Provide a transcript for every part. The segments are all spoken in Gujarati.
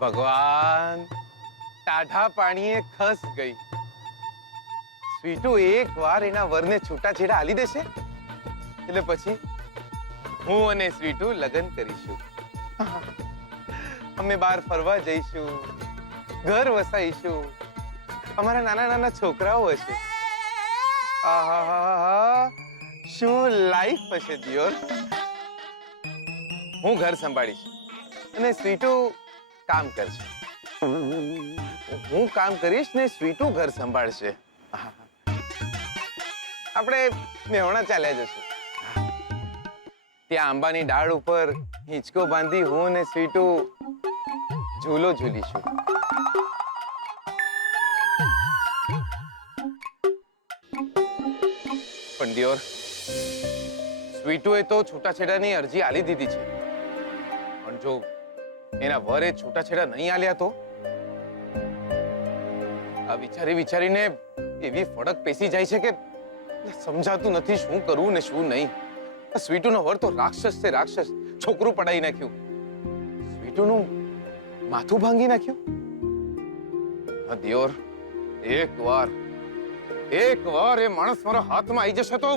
ભગવાન, ટાઢા પાણીએ ખસ ગઈ. સ્વીટુ એક વાર એના વરને છૂટાછેડા આલી દેશે એટલે પછી હું અને સ્વીટુ લગ્ન કરીશું. અમે બહાર ફરવા જઈશું, ઘર વસાઈશું, અમારા નાના નાના છોકરાઓ હશે. આહાહાહા, શું લાઈફ હશે દિયોર. હું ઘર સંભાળીશ અને સ્વીટુ કામ કરશે. હું કામ કરીશ ને સ્વીટુ ઘર સંભાળશે. આપણે મેહોણા ચાલ્યા જશું. ત્યાં આંબાની ડાળ ઉપર હિંચકો બાંધી હું ને સ્વીટુ ઝૂલો ઝૂલીશું. પણ દિયોર, સ્વીટુએ તો છૂટાછેડાની અરજી આલી દીધી છે, પણ જો એના વરે છૂટાછેડા નહીં આલ્યા તો આ વિચારી વિચારીને એવી ફડક પેસી જાય છે કે સમજાતું નથી શું કરવું ને શું નહીં. સ્વીટુનો વર તો રાક્ષસ છે, રાક્ષસ. છોકરું પડાઈ નાખ્યું, સ્વીટુનું માથું ભાંગી નાખ્યું. દિયોર, એક વાર એ માણસ મારા હાથમાં આવી જશે તો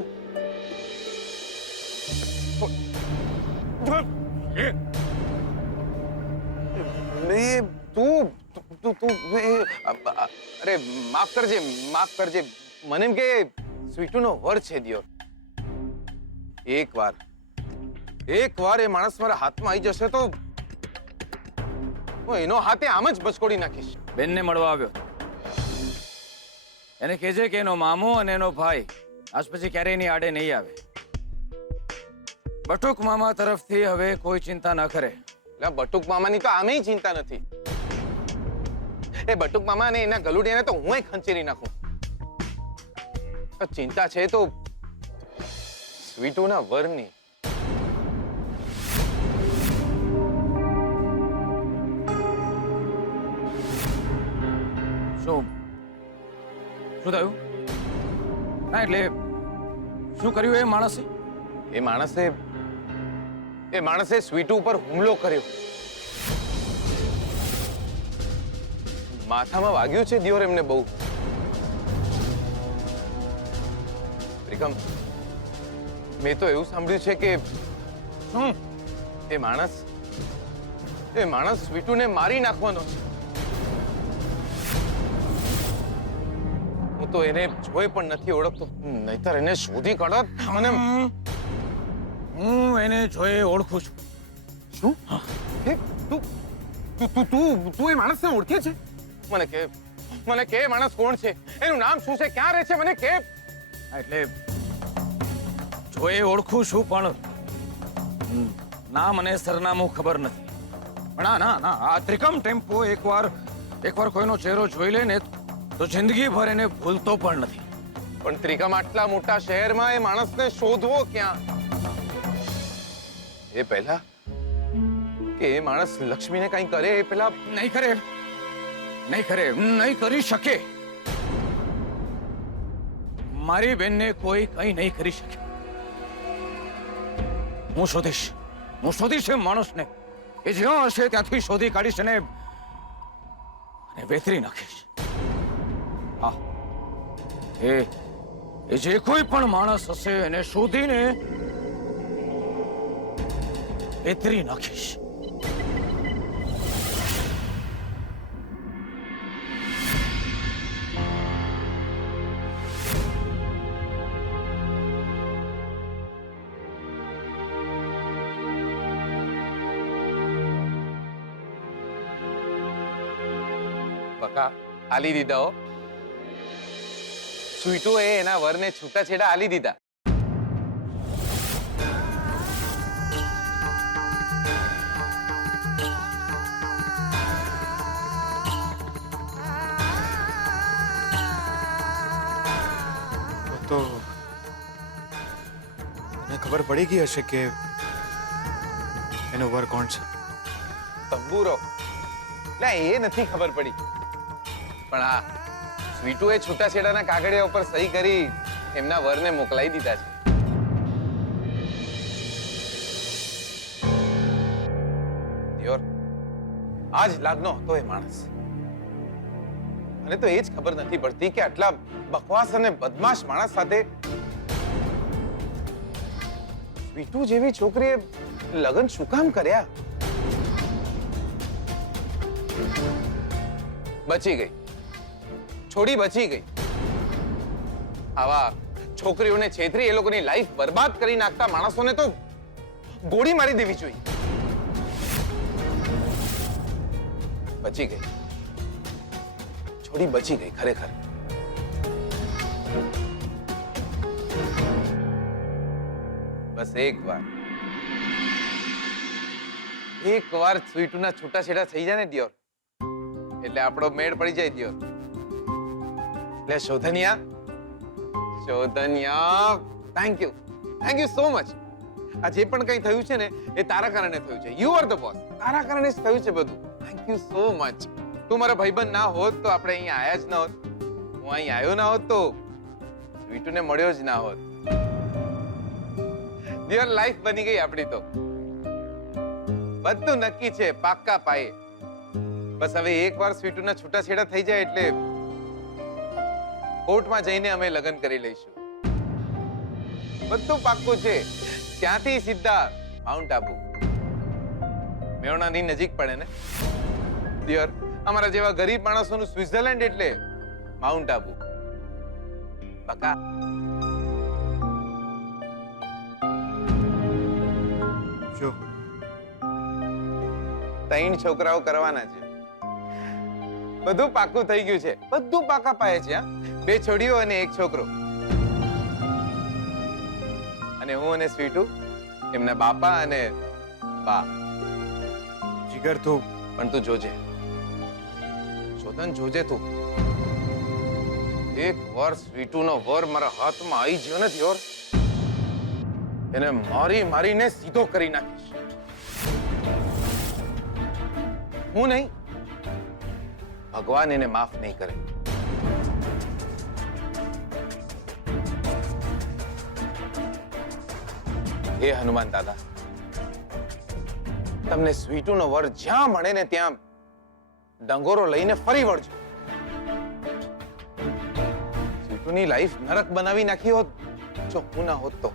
અરે માફ કરજે. મને એમ કે સ્વીટુનો વર છે દિયોર. એક વાર એ માણસ મારા હાથમાં આવી જશે તો હું એનો હાથે આમ જ બચકોડી નાખીશ. બેનને મળવા આવ્યો, એને કહેજે કે એનો મામો અને એનો ભાઈ આજ પછી ક્યારેય એની આડે નહીં આવે. બટુક મામા તરફથી હવે કોઈ ચિંતા ન કરે. બટુક મામાની તો આમેય ચિંતા નથી. એ બટુક મામા ને એના ગલુડિયાને તો હું ખંચેરી નાખું. ચિંતા છે તો સ્વીટુના વરની. શું થયું? ના એટલે શું કર્યું એ માણસે સ્વીટુ ઉપર હુમલો કર્યો. માથામાં વાગ્યું છે દિયોર એમને બહુ. ત્રિકમ, મેં તો એવું સાંભળ્યું છે કે શું એ માણસ સ્વીટુને મારી નાખવાનો છે. હું તો એને જોઈ પણ નથી ઓળખતો, નહીતર એને શોધી કાઢત. અને હું એને જોઈ ઓળખું છું. શું? તું એ માણસને ઓળખે છે? મને કે માણસ કોણ છે, એનું નામ શું છે, ક્યાં રહે છે, મને કે. એટલે જોઈ ઓળખું છું પણ નામ અને સરનામું ખબર નથી. પણ ના, આ ત્રિકમ ટેમ્પો એકવાર કોઈનો ચહેરો જોઈ લે ને તો જિંદગીભર એને ભૂલતો પણ નથી. પણ ત્રિકમ, આટલા મોટા શહેરમાં એ માણસને શોધવો ક્યાં? એ પહેલા કે એ માણસ લક્ષ્મીને કંઈ કરે એ પહેલા નહીં કરી શકે. મારી બેનને કોઈ કંઈ નહીં કરી શકે. હું શોધીશ એ માણસને. એ જ્યાં હશે ત્યાંથી શોધી કાઢીશ અને વેતરી નાખીશ. હા, એ જે કોઈ પણ માણસ હશે એને શોધીને વેતરી નાખીશ. બકા આલી દીધા હો. સ્વીટુએ એના વરને છૂટાછેડા આલી દીધા. તો મને ખબર પડી ગઈ હશે કે એનો વર કોણ છે. તંબુરો. એ નથી ખબર પડી, પણ હા, સ્વીટુએ છૂટાછેડાના કાગળિયા ઉપર સહી કરી એમના વરને મોકલાઈ દીધા છે. દિયોર, આ જ લાગનો હતો એ માણસ. મને તો એ જ ખબર નથી પડતી કે આટલા બકવાસ અને બદમાશ માણસ સાથે સ્વીટુ જેવી છોકરીએ લગ્ન શું કામ કર્યા? બચી ગઈ, છોડી બચી ગઈ. આવા છોકરીઓને છેતરી એ લોકોની લાઈફ બરબાદ કરી નાખતા માણસોને તો ગોળી મારી દેવી જોઈએ. બચી ગઈ, છોડી બચી ગઈ ખરેખર. બસ એકવાર સ્વીટુના છૂટાછેડા થઈ જાય ને દિયોર, એટલે આપણો મેળ પડી જાય દિયોર. એટલે શોધનિયા, થેન્ક યુ સો મચ. આ જે પણ કંઈ થયું છે ને એ તારા કારણે થયું છે. You are the boss. તારા કારણે જ થયું છે બધું. Thank you so much. તું મારો ભાઈબંધ ના હોત તો આપણે અહીંયા આયા જ ન હોત. હું અહીં આવ્યો ના હોત તો સ્વીટુને મળ્યો જ ના હોત. ડિયર લાઈફ બની ગઈ આપણી તો. બધું નક્કી છે, પાક્કા પાયે. બસ હવે એકવાર સ્વીટુના છૂટાછેડા થઈ જાય એટલે કોર્ટમાં જઈને અમે લગ્ન કરી લઈશું. બધું પાક્કું છે. ત્યાંથી સીધા માઉન્ટ આબુ. મેળણાની નજીક પડે ને ડિયર. અમારા જેવા ગરીબ માણસોનું સ્વિટ્ઝરલેન્ડ એટલે માઉન્ટ આબુ. પાકા. જો 3 છોકરાઓ કરવાના છે. બધું પાક્કું થઈ ગયું છે. બધું પાકા પાયે છે. 2 છોડીઓ અને 1 છોકરો. અને હું અને સ્વીટુ એમના બાપા અને બા. જીગર તું પણ તું જોજે, શોધન જોજે તું. એક વાર સ્વીટુનો વર મારા હાથમાં આવી ગયો ને ત્યોર, એને મારીને સીધો કરી નાખીશ. હું નહીં, ભગવાન એને માફ નહીં કરે. હે હનુમાન દાદા, તમને સ્વીટુનો વર જ્યાં મળે ને ત્યાં ડંગોરો લઈને ફરી વળજો. સ્વીટુની લાઈફ નરક બનાવી નાખી હોત જો હું ના હોત તો.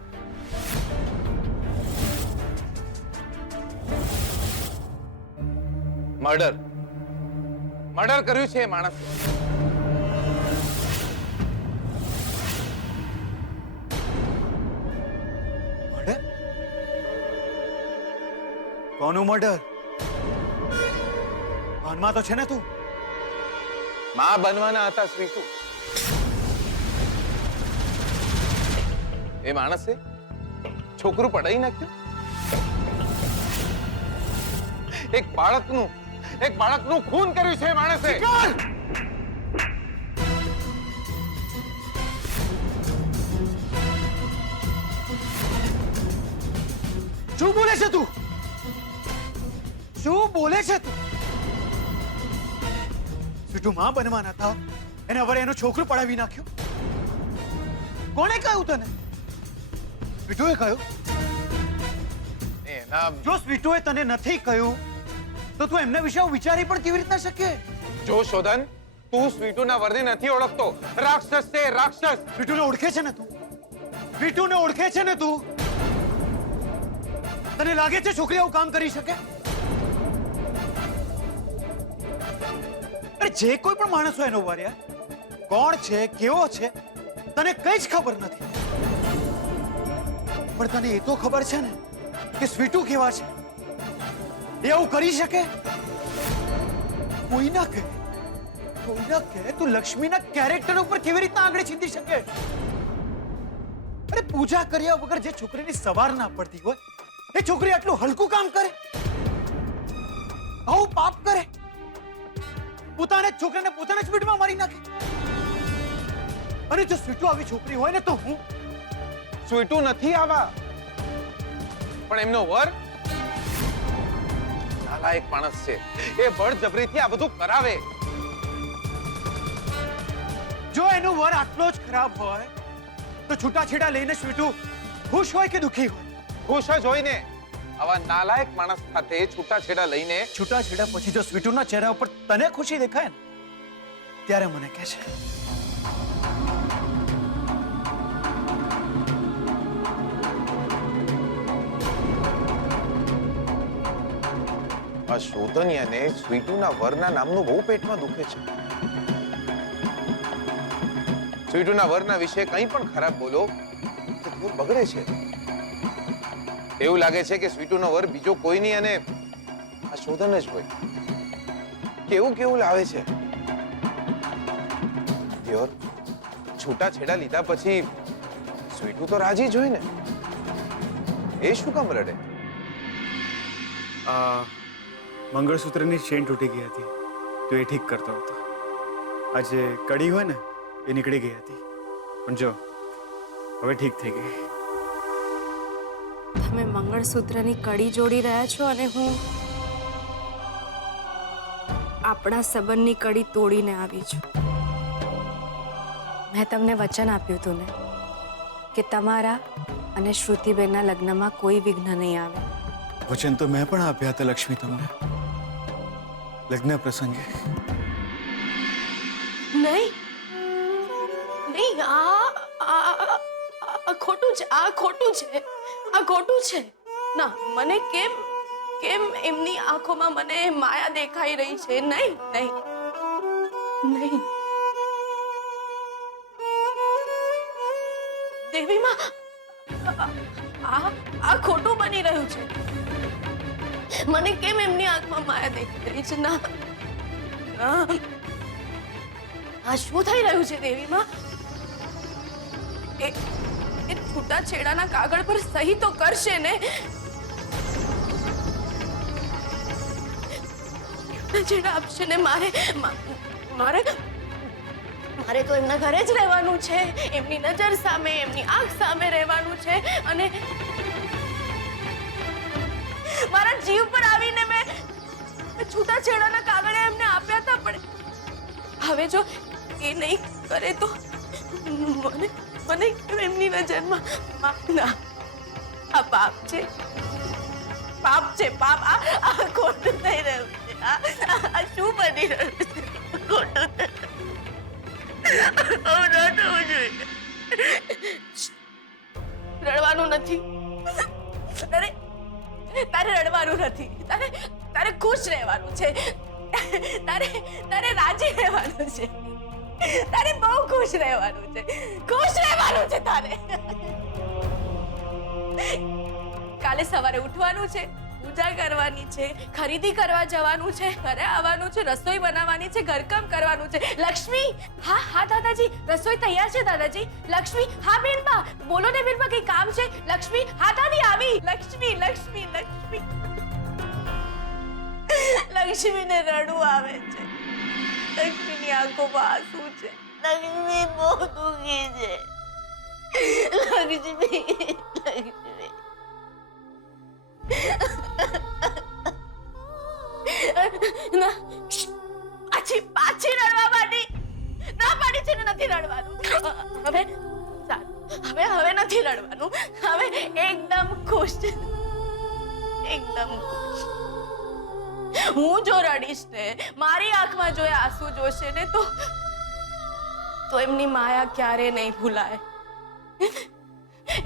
મર્ડર કર્યું છે એ માણસે. મર્ડર? કોનું મર્ડર? ભાનમાં તો છે ને તું? માં બનવાના હતા સ્વીટુ. એ માણસે છોકરું પડાઈ નાખ્યું. એક બાળકનું ખૂન કર્યું છે એ માણસે. શું બોલે છે તું? શું બોલે છે તું? સ્વીટુ માં બનવાના હતા એને હવે એનો છોકરો પડાવી નાખ્યો. કોણે કહ્યું તને? સ્વીટુએ કહ્યું? જો સ્વીટુએ તને નથી કહ્યું તો તું એમના વિશે વિચારી પણ કેવી રીતના શકે? જો શોધન, તું સ્વીટુના વરને નથી ઓળખતો. રાક્ષસ છે, રાક્ષસ. સ્વીટુને ઓળખે છે ને તું? સ્વીટુને ઓળખે છે ને તું? તને લાગે છે છોકરી આવું કામ કરી શકે? અરે જે કોઈ પણ માણસ હોય એનો વાર્યા કોણ છે, કેવો છે, તને કઈ જ ખબર નથી. પણ તને એ તો ખબર છે ને કે સ્વીટુ કેવા છે? એ આવું કરી શકે? કોઈ ના કહે તું લક્ષ્મીના કેરેક્ટર ઉપર કેવી રીતના આંગળી ચીંધી શકે? અરે પૂજા કર્યા વગર જે છોકરીની સવાર ના પડતી હોય એ છોકરી આટલું હલકું કામ કરે, આવું પાપ કરે, પોતાને છોકરાને પોતાના જ પેટમાં મારી નાખે. અને જો સ્વીટુ આવી છોકરી હોય ને તો હું સ્વીટુ નથી આવા, પણ એમનો વર નાલાયક માણસ છે. એ બળજબરીથી આ બધું કરાવે. જો એનો વર આટલો જ ખરાબ હોય તો છૂટાછેડા લઈને સ્વીટુ ખુશ હોય કે દુખી હોય? ખુશ જ હોય ને. આવા નાલાયક માણસ સાથે છૂટાછેડા લઈને? છૂટાછેડા પછી જો સ્વીટુના ચહેરા ઉપર તને ખુશી દેખાય ને ત્યારે મને કહે છે. આ શોધનિયાને સ્વીટુના વરના નામનું બહુ પેટમાં દુખે છે. સ્વીટુના વરના વિશે કંઈ પણ ખરાબ બોલો તો ઘર બગડે છે. એવું લાગે છે કે સ્વીટુનો વર બીજો કોઈ નહીં અને આ શોધન જ હોય. કેવું કેવું લાવે છે. દિયોર, છૂટાછેડા લીધા પછી સ્વીટુ તો રાજી જ હોય ને. એ શું કામ રડે? મંગળસૂત્રની ચેન તૂટી ગઈ હતી તો એ ઠીક કરતો હતો. આજે કડી હોય ને એ નીકળી ગઈ હતી, પણ જો હવે ઠીક થઈ ગઈ. તમે મંગળસૂત્રની કડી જોડી રહ્યા છો અને હું આપણા સંબંધની કડી તોડીને આવી છું. મેં તમને વચન આપ્યું હતું ને કે તમારા અને શ્રુતિબેનના લગ્નમાં કોઈ વિઘ્ન નહીં આવે. વચન તો મેં પણ આપ્યા હતા લક્ષ્મી તમને, લગ્ન પ્રસંગે. નહીં નહીં, આ ખોટું છે, આ ખોટું છે, આ ખોટું છે. ના, મને કેમ કેમ એમની આંખોમાં મને માયા દેખાઈ રહી છે. નહીં નહીં નહીં, દેવીમાં આ ખોટું બની રહ્યું છે. મને કેમ એમની આંખમાં માયા દેખાઈ રહી છે. ના ના, આ શું થઈ રહ્યું છે દેવીમાં? એ છૂટાછેડાના કાગળ પર સહી તો કરશે ને? છૂટાછેડા આપશે ને? મારે તો એમના ઘરે જ રહેવાનું છે, એમની નજર સામે, એમની આંખ સામે રહેવાનું છે અને મારા જીવ પર આવીને મેં છૂટાછેડાના કાગળે એમને આપ્યા હતા, પણ હવે જો એ નહીં કરે તો મને એમની નજરમાં ના, આ પાપ છે, પાપ છે, પાપ. આ ખોટું થઈ રહ્યું છે. આ શું બની રહ્યું છે? ખોટું રડવાનું નથી. તારે રડવાનું નથી. તારે ખુશ રહેવાનું છે. તારે રાજી રહેવાનું છે. તારે બહુ ખુશ રહેવાનું છે. ખુશ રહેવાનું છે તારે. કાલે સવારે ઉઠવાનું છે, પૂજા કરવાની છે, ખરીદી કરવા જવાનું છે, ઘરે આવવાનું છે, રસોઈ બનાવવાની છે, ઘરકામ કરવાનું છે. લક્ષ્મી, હા હા દાદાજી, રસોઈ તૈયાર છે દાદાજી. લક્ષ્મી, હા બેનપા, બોલો ને બેનપા, કઈ કામ છે? લક્ષ્મી, હા દાદી આવી. લક્ષ્મી લક્ષ્મી લક્ષ્મી લક્ષ્મીને રડવું આવે છે. લક્ષ્મીની આંખોમાં આંસુ છે. લક્ષ્મી બહુ દુઃખી છે. લક્ષ્મી ના, પાછી રડવા માંડી. ના પાડી છે ને નથી રડવાનું. હવે હવે નથી રડવાનું. હવે એકદમ ખુશ, એકદમ ખુશ. હું જો રડીશ ને, મારી આંખમાં જો આંસુ જોશે ને તો એમની માયા ક્યારે નહીં ભૂલાય.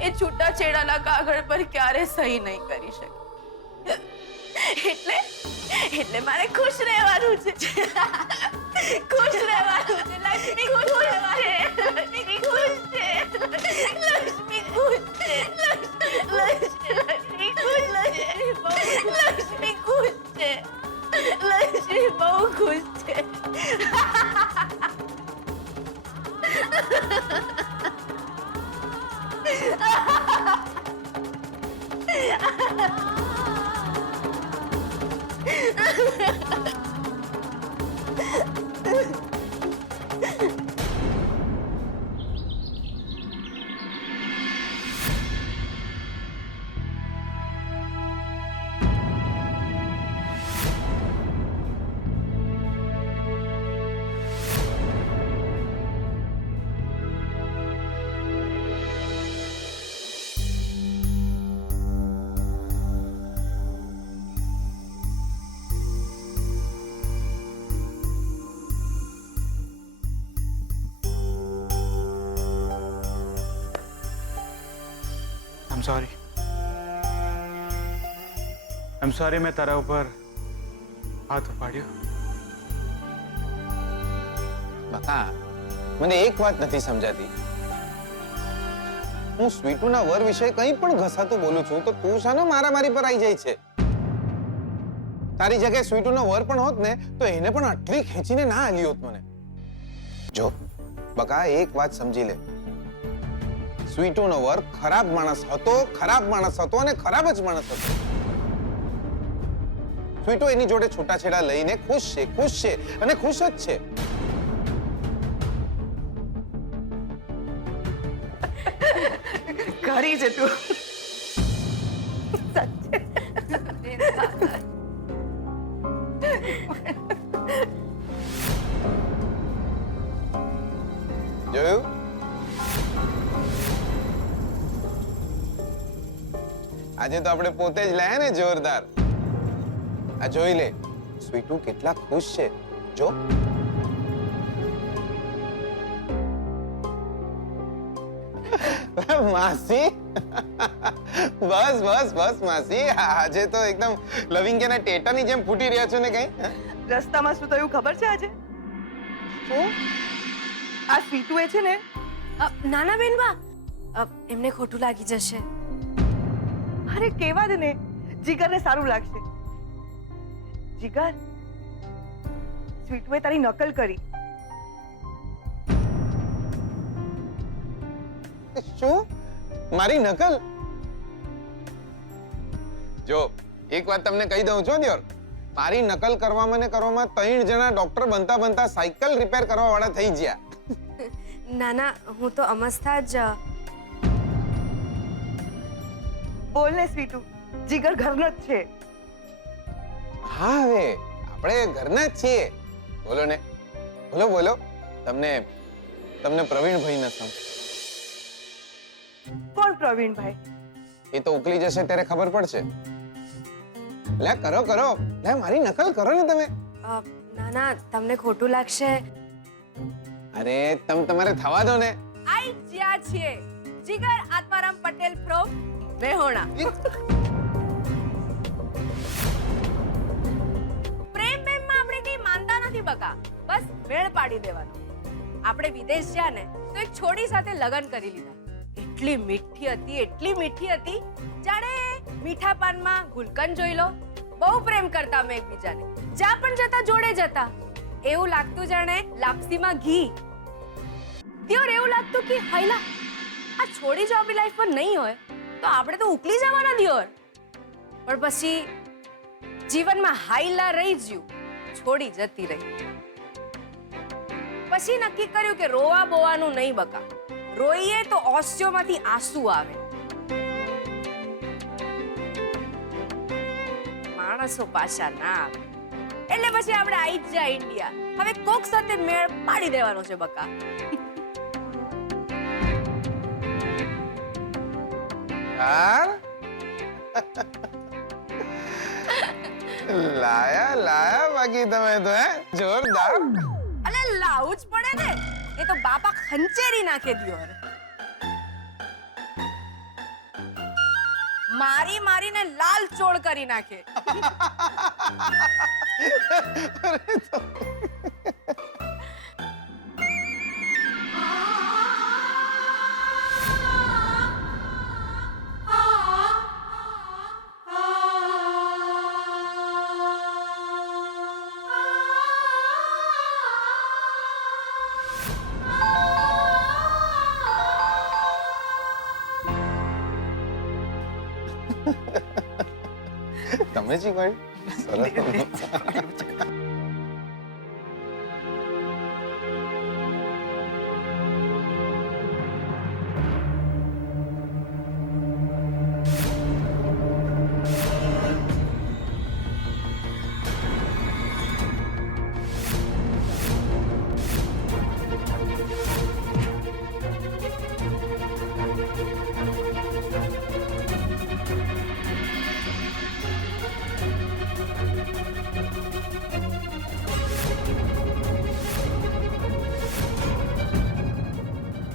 એ છૂટાછેડાના કાગળ પર ક્યારે સહી નહીં કરી શકે. એટલે મારે ખુશ રહેવાનું છે. ખુશ રહેવાનું છે. લક્ષ્મી ખુશ રહેવાનું છે. લક્ષ્મી ખુશ છે. લક્ષ્મી ખુશ છે. લક્ષ્મી ખુશ છે. લક્ષ્મી ખુશ છે. લક્ષ્મી બહુ ખુશ છે. આઈ એમ સોરી મેં તારા ઉપર હાથ ઉપાડ્યો. બકા મને એક વાત નથી સમજાતી. હું સ્વીટુના વર વિશે કંઈ પણ ઘસાતું બોલું છું તો તું શાનો મારામારી પર આવી જાય છે? તારી જગ્યાએ સ્વીટુનો વર પણ હોત ને તો એને પણ આટલી ખેંચીને ના આલી હોત મને. જો બકા એક વાત સમજી લે, સ્વીટુનો વર ખરાબ માણસ હતો અને ખરાબ જ માણસ હતો. સ્વીટુ એની જોડે છૂટાછેડા લઈને ખુશ છે અને ખુશ જ છે. કરી છે તું. જોયું? આજે તો આપણે પોતે જ લાયા ને જોરદાર. આ જોઈ લે, સ્વીટુ કેટલા ખુશ છે જો. માસી બસ માસી, આજે તો એકદમ લવિંગના ટેટાની જેમ ફૂટી રહ્યા છો ને. કઈ રસ્તામાં શું થયું ખબર છે આજે? શું? આ સ્વીટુ એ છે ને, નાના બેનબા, એમને ખોટું લાગી જશે. અરે કેવા દે ને, જીગરને સારું લાગશે. જીગર, સ્વીટુએ તારી નકલ કરી. શું? મારી નકલ? જો એક વાત તમને કહી દઉં છો દિયોર, મારી નકલ કરવામાં 3 જણા ડોક્ટર બનતા સાયકલ રિપેર કરવા વાળા થઈ ગયા. નાના, હું તો અમસ્તા જ. બોલ ને સ્વીટુ, જીગર ઘરનો જ છે. હા, હવે આપણે ઘરના જ છીએ. બોલો ને, બોલો. તમને પ્રવીણભાઈ ના સમ. કોણ પ્રવીણભાઈ? એ તો ઉકલી જશે ત્યારે ખબર પડશે. લે કરો, લે મારી નકલ કરો ને તમે. નાના, તમને ખોટું લાગશે. અરે તમારે થવા દો ને. આઈ જ્યાં છીએ જીગર આત્મારામ પટેલ ફ્રોમ મેહોણા. પ્રેમ માં આપણે કઈ માનતા નથી બકા, બસ મેળ પાડી દેવાનો. આપણે વિદેશ ગયા ને તો એક છોડી સાથે લગ્ન કરી લીધા. એટલી મીઠી હતી જાણે મીઠા પાનમાં ગુલકંદ જોઈ લો. બહુ પ્રેમ કરતા અમે એકબીજાને, જ્યાં પણ જતા જોડે જતા. એવું લાગતું જાણે લાપસીમાં ઘી. દિયોર એવું લાગતું કે હાઈલા આ છોડી જો આપણી લાઈફમાં નહીં હોય તો આપણે તો ઉકલી જવાના દિયોર. પણ પછી જીવનમાં હાઈલા રહી જ્યું, છોડી જતી રહી. પછી નક્કી કર્યું કે રોવા બોવાનું નહીં બકા, રોઈએ તો ઓસ્યોમાંથી આંસુ આવે. માણસો પાછા ના આવે. એટલે પછી આપણે આઈ જ જા ઇન્ડિયા. હવે કોક સાથે મેળ પાડી દેવાનો છે બકા. લાયા બાકી તમે તો જોરદાર. અલે લાવું જ પડે ને, એ તો બાપા ખંચેરી નાખે દિયોર. મારીને લાલ ચોળ કરી નાખે. તમે શીખવાડ્યું? સરસ.